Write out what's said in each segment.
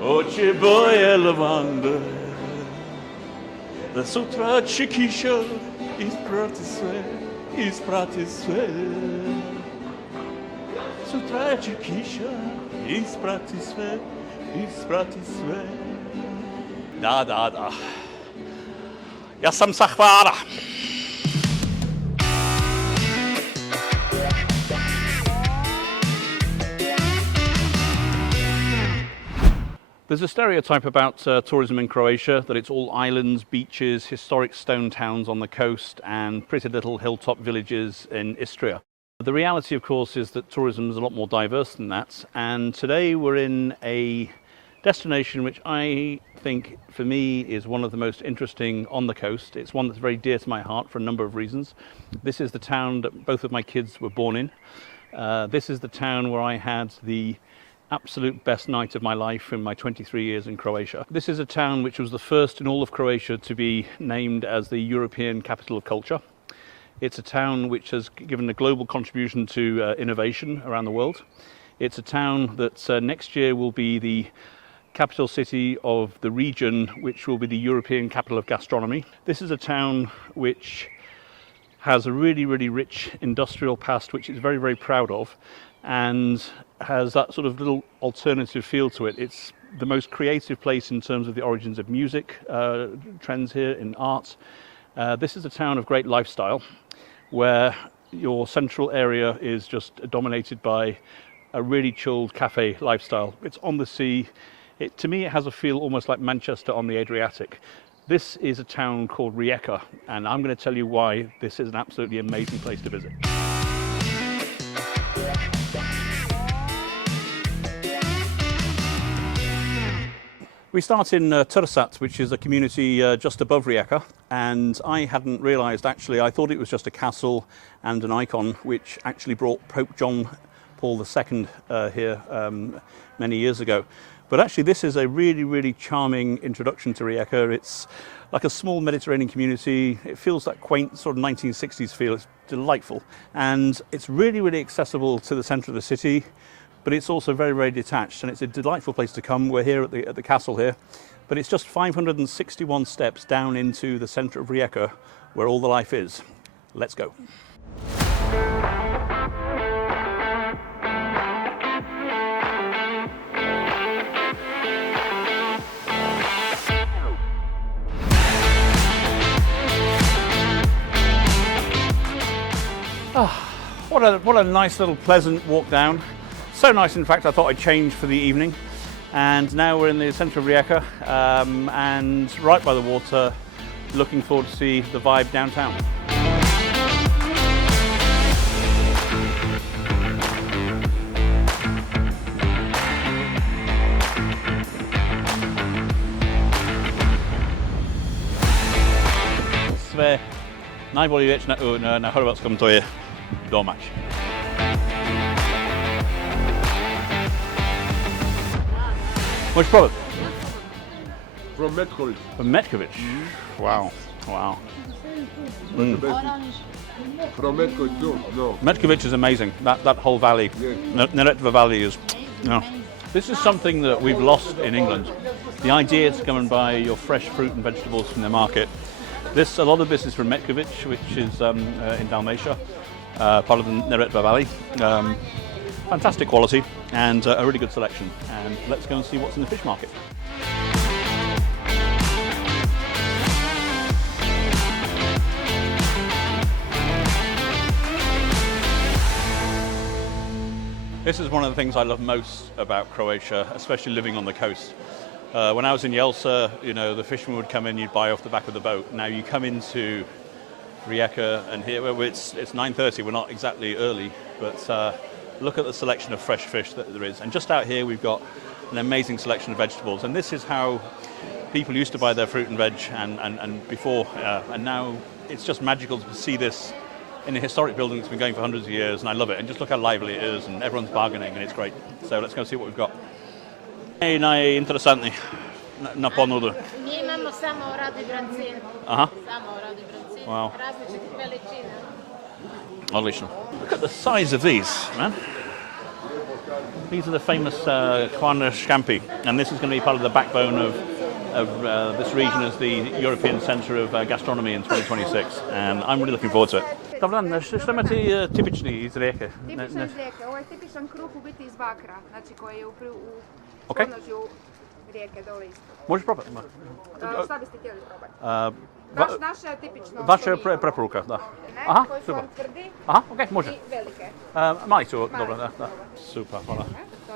oči boje lavande. Da sutra će kiša isprati sve. Sutra će kiša isprati sve. Da. Ja sam sa Hvara. There's a stereotype about tourism in Croatia, that it's all islands, beaches, historic stone towns on the coast and pretty little hilltop villages in Istria. The reality, of course, is that tourism is a lot more diverse than that, and today we're in a destination which I think, for me, is one of the most interesting on the coast. It's one that's very dear to my heart for a number of reasons. This is the town that both of my kids were born in. This is the town where I had the absolute best night of my life in my 23 years in Croatia. This is a town which was the first in all of Croatia to be named as the European Capital of Culture. It's a town which has given a global contribution to innovation around the world. It's a town that next year will be the capital city of the region which will be the European Capital of Gastronomy. This is a town which has a really, really rich industrial past which it's very, very proud of, and has that sort of little alternative feel to it. It's the most creative place in terms of the origins of music, trends here in art. This is a town of great lifestyle where your central area is just dominated by a really chilled cafe lifestyle. It's on the sea. To me, it has a feel almost like Manchester on the Adriatic. This is a town called Rijeka, and I'm going to tell you why this is an absolutely amazing place to visit. We start in Trsat, which is a community just above Rijeka, and I hadn't realised actually, I thought it was just a castle and an icon which actually brought Pope John Paul II here many years ago. But actually this is a really, really charming introduction to Rijeka. It's like a small Mediterranean community. It feels that quaint sort of 1960s feel. It's delightful, and it's really, really accessible to the centre of the city. But it's also very, very detached, and it's a delightful place to come. We're here at the castle here, but it's just 561 steps down into the centre of Rijeka, where all the life is. Let's go. What a nice little pleasant walk down. So nice, in fact, I thought I'd change for the evening. And now we're in the centre of Rijeka and right by the water, looking forward to see the vibe downtown. Sve najbolje već na hrvatskom, to je domać. Možeš probati? From Metković. From Metković? Wow. From Metković too? No. Metković is amazing. That whole valley. Yes. Neretva Valley is... No. This is something that we've lost in England. The idea to come and buy your fresh fruit and vegetables from the market. A lot of this is from Metković, which is in Dalmatia, part of the Neretva Valley. Fantastic quality and a really good selection. And let's go and see what's in the fish market. This is one of the things I love most about Croatia, especially living on the coast. When I was in Jelsa, the fishermen would come in, you'd buy off the back of the boat. Now you come into Rijeka, and here it's 9:30. We're not exactly early, but look at the selection of fresh fish that there is. And just out here we've got an amazing selection of vegetables. And this is how people used to buy their fruit and veg and before. And now it's just magical to see this in a historic building that's been going for hundreds of years. And I love it. And just look how lively it is, and everyone's bargaining, and it's great. So let's go see what we've got. Najinteresantniji na ponudu. Mi imamo samo radi brancin. Aha. Samo radi brancin. Wow. Različitih veličina. Odlično. Look at the size of these, man. These are the famous quart scampi, and this is going to be part of the backbone of this region as the European Centre of Gastronomy in 2026, and I'm really looking forward to it. Dobar dan, što imate tipični iz Rijeke? Tipičan iz Rijeke, ovo je tipičan kruh u biti iz bakra, znači koji je u Okay. podnožju Rijeke dole isto. Možeš probati? Šta biste htjeli probati? Naše je tipično... Vaša preporuka, da. Aha, koji su super. vam tvrdi Aha, okej, može. i velike. Mali su, dobro, da. Super, hvala.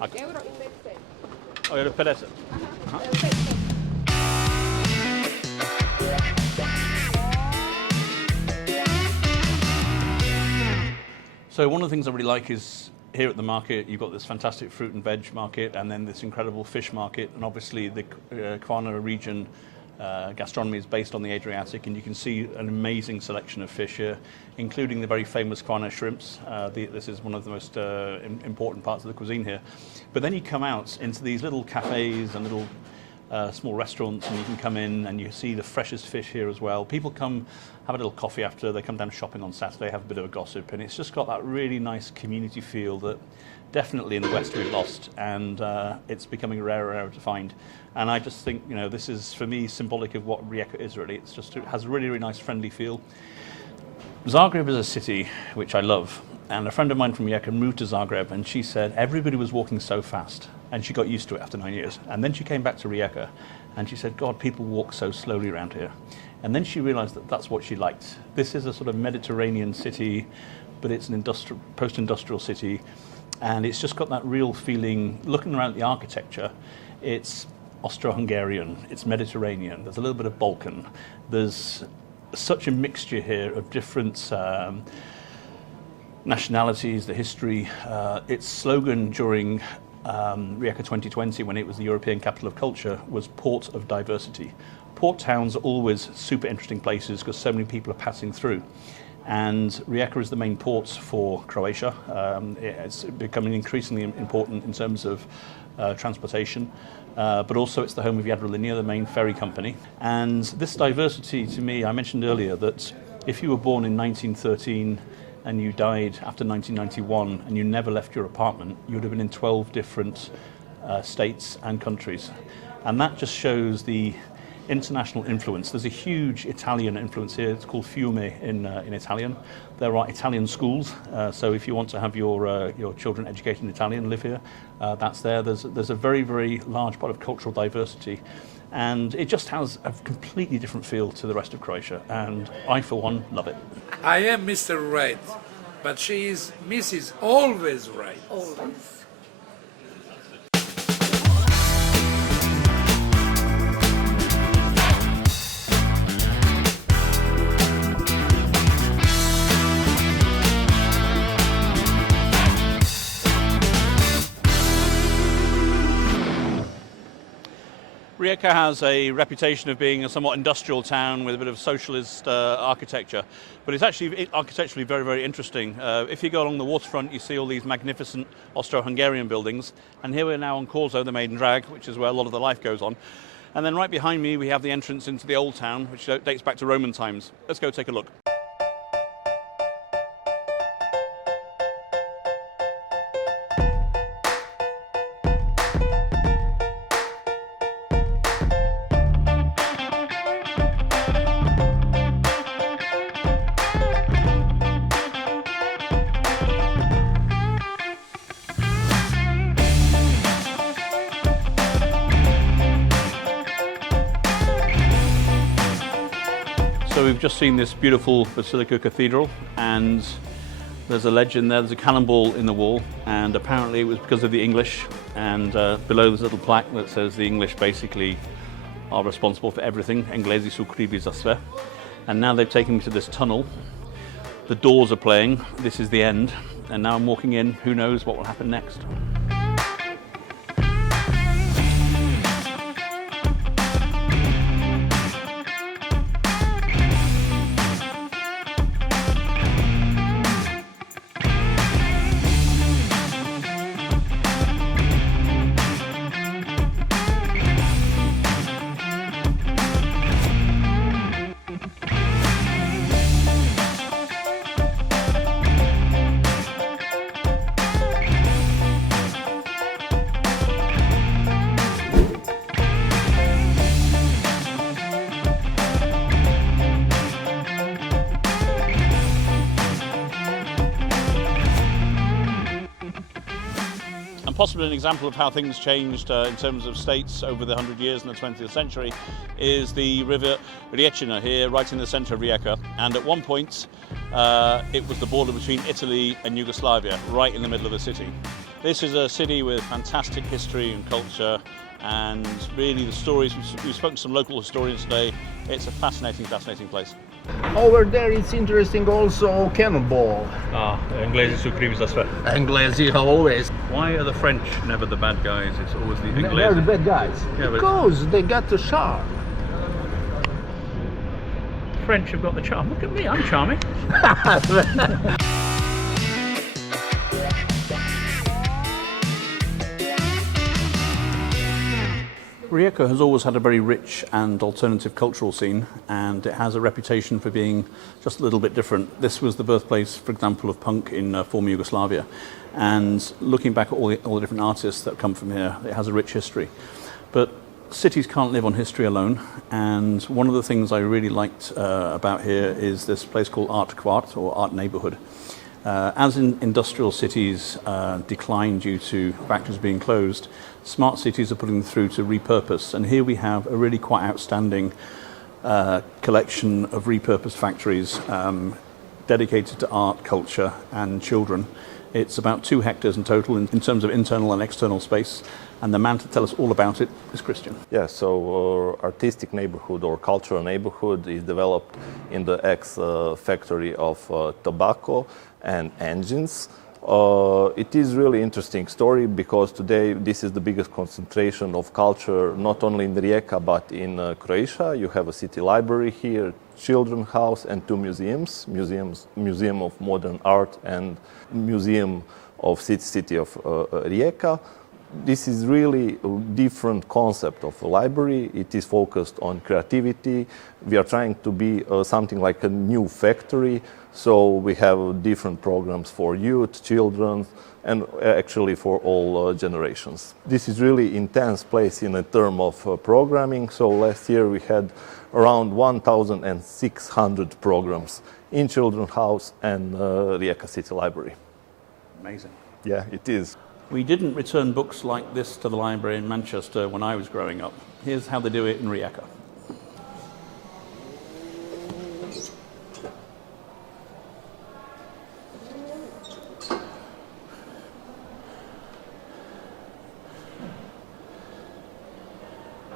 Euro i 5 cent. O, je 50? Aha. 5 cent. So one of the things I really like is here at the market you've got this fantastic fruit and veg market and then this incredible fish market, and obviously the quart region gastronomy is based on the Adriatic, and you can see an amazing selection of fish here, including the very famous quart shrimps. This is one of the most important parts of the cuisine here. But then you come out into these little cafes and little small restaurants, and you can come in and you see the freshest fish here as well. People come have a little coffee after, they come down shopping on Saturday, have a bit of a gossip, and it's just got that really nice community feel that definitely in the West we've lost, and it's becoming rarer and rarer to find. And I just think, you know, this is for me symbolic of what Rijeka is really. It has a really, really nice friendly feel. Zagreb is a city which I love, and a friend of mine from Rijeka moved to Zagreb, and she said everybody was walking so fast, and she got used to it after 9 years. And then she came back to Rijeka, and she said, God, people walk so slowly around here. And then she realized that that's what she liked. This is a sort of Mediterranean city, but it's an post-industrial city, and it's just got that real feeling. Looking around at the architecture, it's Austro-Hungarian, it's Mediterranean, there's a little bit of Balkan. There's such a mixture here of different nationalities, the history. Its slogan during Rijeka 2020, when it was the European Capital of Culture, was Port of Diversity. Port towns are always super interesting places because so many people are passing through. And Rijeka is the main port for Croatia. It's becoming increasingly important in terms of transportation. But also it's the home of Jadrolinija, the main ferry company. And this diversity, to me, I mentioned earlier that if you were born in 1913 and you died after 1991 and you never left your apartment, you would have been in 12 different states and countries. And that just shows the international influence. There's a huge Italian influence here. It's called fiume in Italian. There are Italian schools, so if you want to have your children educated in Italian, live here, that's there. There's a very, very large part of cultural diversity, and it just has a completely different feel to the rest of Croatia, and I, for one, love it. I am Mr. Right, but she is Mrs. Always Right. Always. Rijeka has a reputation of being a somewhat industrial town with a bit of socialist architecture, but it's actually architecturally very, very interesting. If you go along the waterfront, you see all these magnificent Austro-Hungarian buildings, and here we're now on Corso, the main drag, which is where a lot of the life goes on. And then right behind me we have the entrance into the old town, which dates back to Roman times. Let's go take a look. So we've just seen this beautiful Basilica Cathedral, and there's a legend there, there's a cannonball in the wall, and apparently it was because of the English, and below there's a little plaque that says the English basically are responsible for everything, Englesi su krivi za sve. And now they've taken me to this tunnel, the doors are playing, this is the end, and now I'm walking in, who knows what will happen next. possibly an example of how things changed in terms of states over the 100 years in the 20th century is the river Rijeka here, right in the centre of Rijeka. And at one point, it was the border between Italy and Yugoslavia, right in the middle of the city. This is a city with fantastic history and culture, and really the stories, we've spoken to some local historians today, it's a fascinating place. Over there it's interesting also cannonball. Inglesi su krivi za sve. Englezi always. Why are the French never the bad guys? It's always the English. They're the bad guys. Yeah, because they got the charm. French have got the charm. Look at me, I'm charming. Rijeka has always had a very rich and alternative cultural scene, and it has a reputation for being just a little bit different. This was the birthplace, for example, of punk in former Yugoslavia, and looking back at all the different artists that come from here, it has a rich history. But cities can't live on history alone, and one of the things I really liked about here is this place called Art Quart, or Art Neighbourhood. As industrial cities decline due to factories being closed, smart cities are putting them through to repurpose, and here we have a really quite outstanding collection of repurposed factories dedicated to art, culture and children. It's about 2 hectares in total in terms of internal and external space, and the man to tell us all about it is Christian. Yeah, so artistic neighborhood or cultural neighborhood is developed in the ex-factory of tobacco and engines. It is really interesting story because today this is the biggest concentration of culture not only in Rijeka but in Croatia. You have a city library here, children's house and 2 museums. Museum of Modern Art and Museum of City of Rijeka. This is really a different concept of a library. It is focused on creativity. We are trying to be something like a new factory. So we have different programs for youth, children, and actually for all generations. This is really intense place in a term of programming. So last year we had around 1,600 programs in Children's House and Rijeka City Library. Amazing. Yeah, it is. We didn't return books like this to the library in Manchester when I was growing up. Here's how they do it in Rijeka.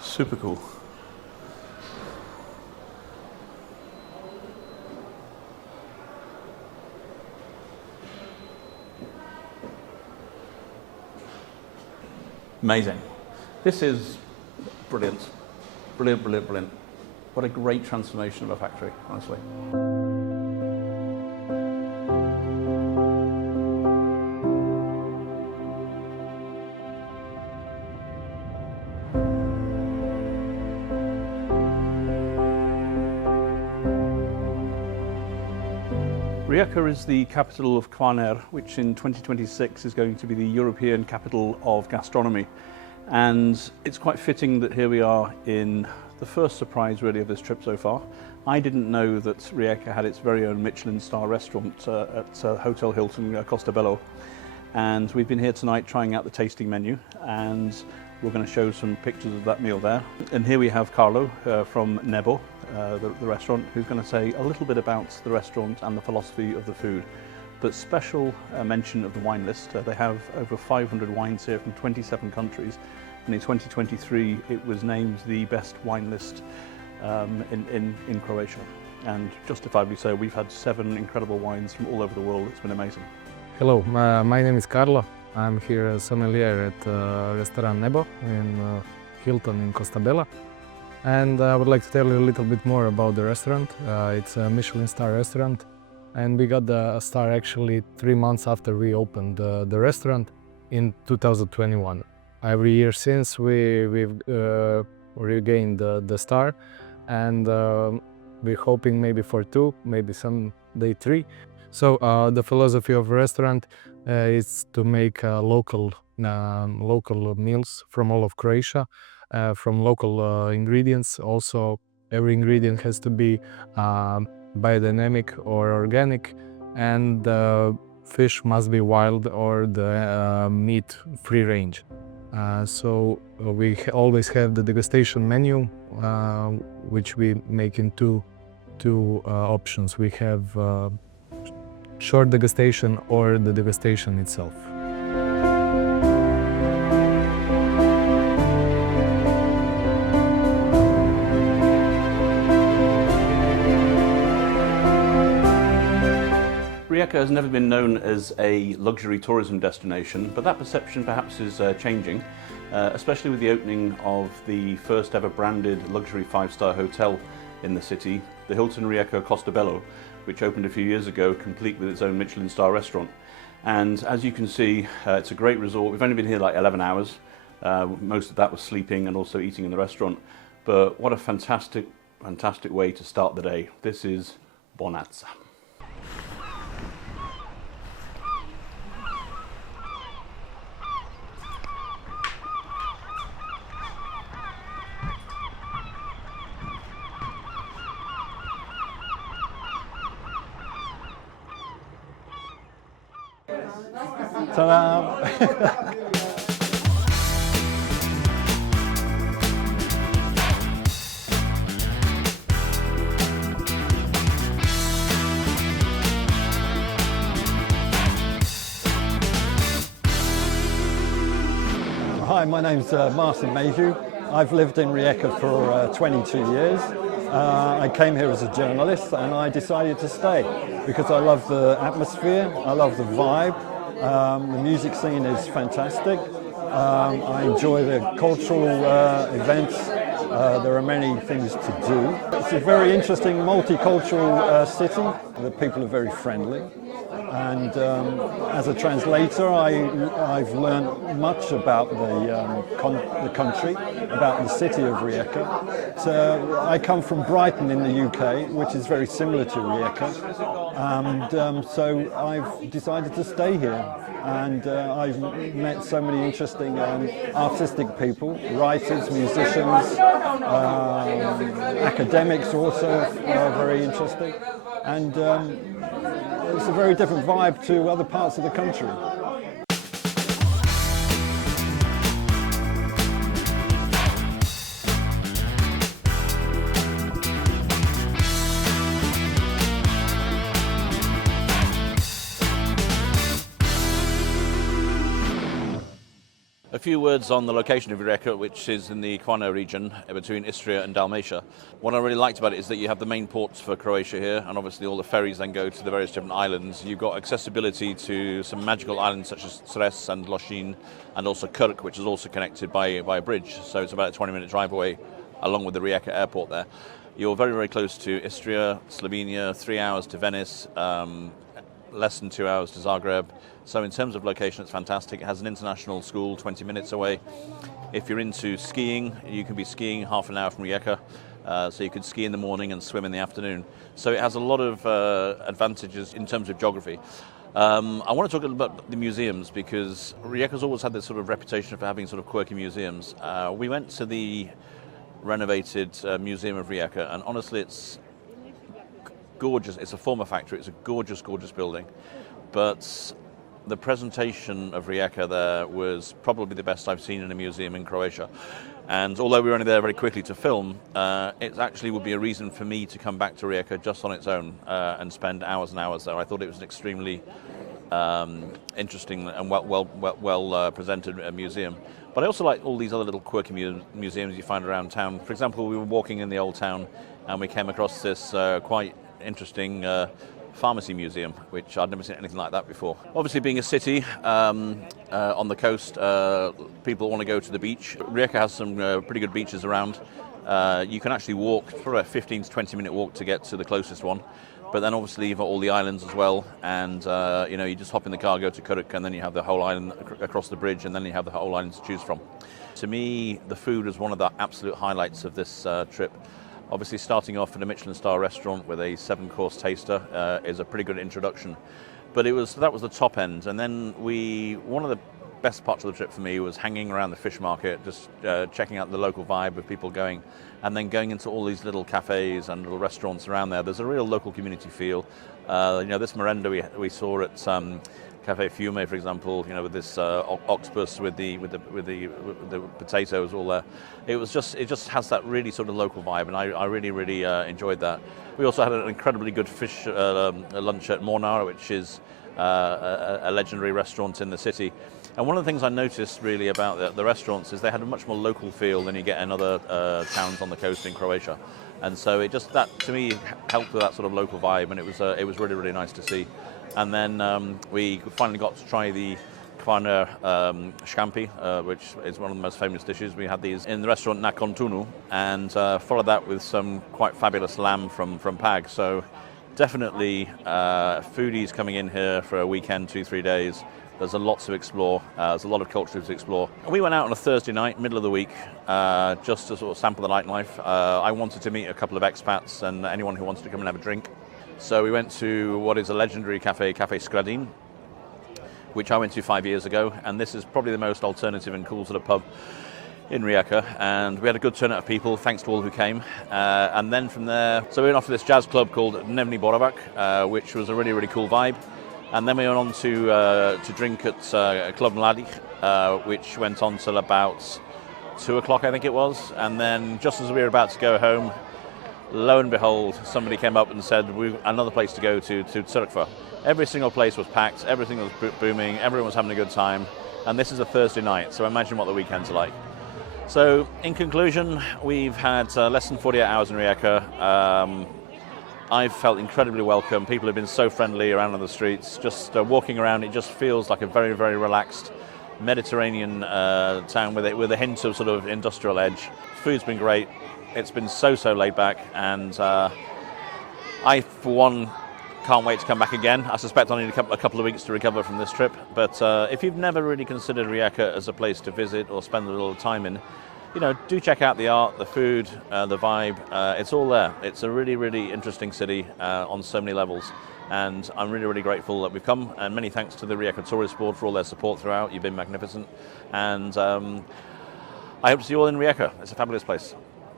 Super cool. Amazing. This is brilliant. Brilliant, brilliant, brilliant. What a great transformation of a factory, honestly. Rijeka is the capital of quart, which in 2026 is going to be the European capital of gastronomy. And it's quite fitting that here we are in the first surprise really of this trip so far. I didn't know that Rijeka had its very own Michelin star restaurant at Hotel Hilton Costa Bello. And we've been here tonight trying out the tasting menu, and we're going to show some pictures of that meal there. And here we have Carlo from d.o.o, the restaurant, who's going to say a little bit about the restaurant and the philosophy of the food. But special mention of the wine list. They have over 500 wines here from 27 countries, and in 2023 it was named the best wine list in Croatia. And justifiably so. We've had 7 incredible wines from all over the world. It's been amazing. Hello, my name is Carlo. I'm here as sommelier at restaurant d.o.o in Hilton in Costa Bella. And I would like to tell you a little bit more about the restaurant. It's a Michelin star restaurant, and we got the star actually 3 months after we opened the restaurant in 2021. Every year since we've regained the star, and we're hoping maybe for 2, maybe someday 3. So the philosophy of the restaurant is to make local meals from all of Croatia, from local ingredients. Also, every ingredient has to be biodynamic or organic, and fish must be wild or the meat free range. So we always have the degustation menu, which we make in two options. We have short degustation or the degustation itself. Rijeka has never been known as a luxury tourism destination, but that perception perhaps is changing, especially with the opening of the first ever branded luxury five-star hotel in the city, the Hilton Rijeka Gastro, which opened a few years ago, complete with its own Michelin star restaurant. And as you can see, it's a great resort. We've only been here like 11 hours. Most of that was sleeping and also eating in the restaurant. But what a fantastic, fantastic way to start the day. This is Bonanza. Ta-da! Hi, my name's Martin Mayhew. I've lived in Rijeka for 22 years. I came here as a journalist and I decided to stay because I love the atmosphere, I love the vibe. The music scene is fantastic. I enjoy the cultural events. There are many things to do. It's a very interesting multicultural city. The people are very friendly. And as a translator, I've learned much about the country, about the city of Rijeka. So I come from Brighton in the UK, which is very similar to Rijeka. And so I've decided to stay here. And I've met so many interesting artistic people, writers, musicians, academics also are very interesting. And it's a very different vibe to other parts of the country. A few words on the location of Rijeka, which is in the Quart region between Istria and Dalmatia. What I really liked about it is that you have the main ports for Croatia here, and obviously all the ferries then go to the various different islands. You've got accessibility to some magical islands such as Trsat and Lošinj, and also Krk, which is also connected by a bridge. So it's about a 20-minute drive away, along with the Rijeka airport there. You're very, very close to Istria, Slovenia, 3 hours to Venice, less than 2 hours to Zagreb. So in terms of location, it's fantastic. It has an international school 20 minutes away. If you're into skiing, you can be skiing half an hour from Rijeka. So you could ski in the morning and swim in the afternoon. So it has a lot of advantages in terms of geography. I want to talk a little bit about the museums because Rijeka's always had this sort of reputation for having sort of quirky museums. We went to the renovated Museum of Rijeka, and honestly it's gorgeous. It's a former factory. It's a gorgeous, gorgeous building. But the presentation of Rijeka there was probably the best I've seen in a museum in Croatia. And although we were only there very quickly to film, it actually would be a reason for me to come back to Rijeka just on its own and spend hours and hours there. I thought it was an extremely interesting and well presented museum. But I also like all these other little quirky museums you find around town. For example, we were walking in the old town and we came across this quite interesting pharmacy museum, which I'd never seen anything like that before. Obviously, being a city on the coast, people want to go to the beach. Rijeka has some pretty good beaches around. You can actually walk for a 15 to 20 minute walk to get to the closest one. But then obviously you've got all the islands as well, and you just hop in the car, go to Krk, and then you have the whole island across the bridge, and then you have the whole island to choose from. To me, the food is one of the absolute highlights of this trip. Obviously, starting off at a Michelin star restaurant with a 7-course taster is a pretty good introduction. But that was the top end, and then one of the best part of the trip for me was hanging around the fish market, just checking out the local vibe of people going, and then going into all these little cafes and little restaurants around there. There's a real local community feel. This merenda we saw at Cafe Fiume, for example, with this octopus with the potatoes all there. It just has that really sort of local vibe, and I really enjoyed that. We also had an incredibly good fish lunch at Mornar, which is a legendary restaurant in the city. And one of the things I noticed really about the restaurants is they had a much more local feel than you get in other towns on the coast in Croatia. And so that to me helped with that sort of local vibe, and it was really nice to see. And then we finally got to try the Kvarner scampi, which is one of the most famous dishes. We had these in the restaurant Nakon Tunu, and followed that with some quite fabulous lamb from Pag. So definitely foodies coming in here for a weekend, 2-3 days. There's a lot to explore. There's a lot of culture to explore. We went out on a Thursday night, middle of the week, just to sort of sample the nightlife. I wanted to meet a couple of expats and anyone who wanted to come and have a drink. So we went to what is a legendary cafe, Cafe Skradin, which I went to 5 years ago. And this is probably the most alternative and cool sort of pub in Rijeka. And we had a good turnout of people, thanks to all who came. And then from there, so we went off to this jazz club called Dnevni Boravak, which was a really cool vibe. And then we went on to drink at Club Mladih, which went on till about 2 o'clock, I think it was. And then just as we were about to go home, lo and behold, somebody came up and said, another place to go to Trsat. Every single place was packed, everything was booming, everyone was having a good time. And this is a Thursday night, so imagine what the weekends are like. So in conclusion, we've had less than 48 hours in Rijeka. I've felt incredibly welcome. People have been so friendly around on the streets. Just walking around, it just feels like a very very Mediterranean town with a hint of sort of industrial edge. Food's been great. It's been so laid back, and I, for one, can't wait to come back again. I suspect I need a couple of weeks to recover from this trip. But if you've never really considered Rijeka as a place to visit or spend a little time in, do check out the art, the food, the vibe. It's all there. It's a really interesting city on so many levels. And I'm really grateful that we've come. And many thanks to the Rijeka Tourist Board for all their support throughout. You've been magnificent. And I hope to see you all in Rijeka. It's a fabulous place.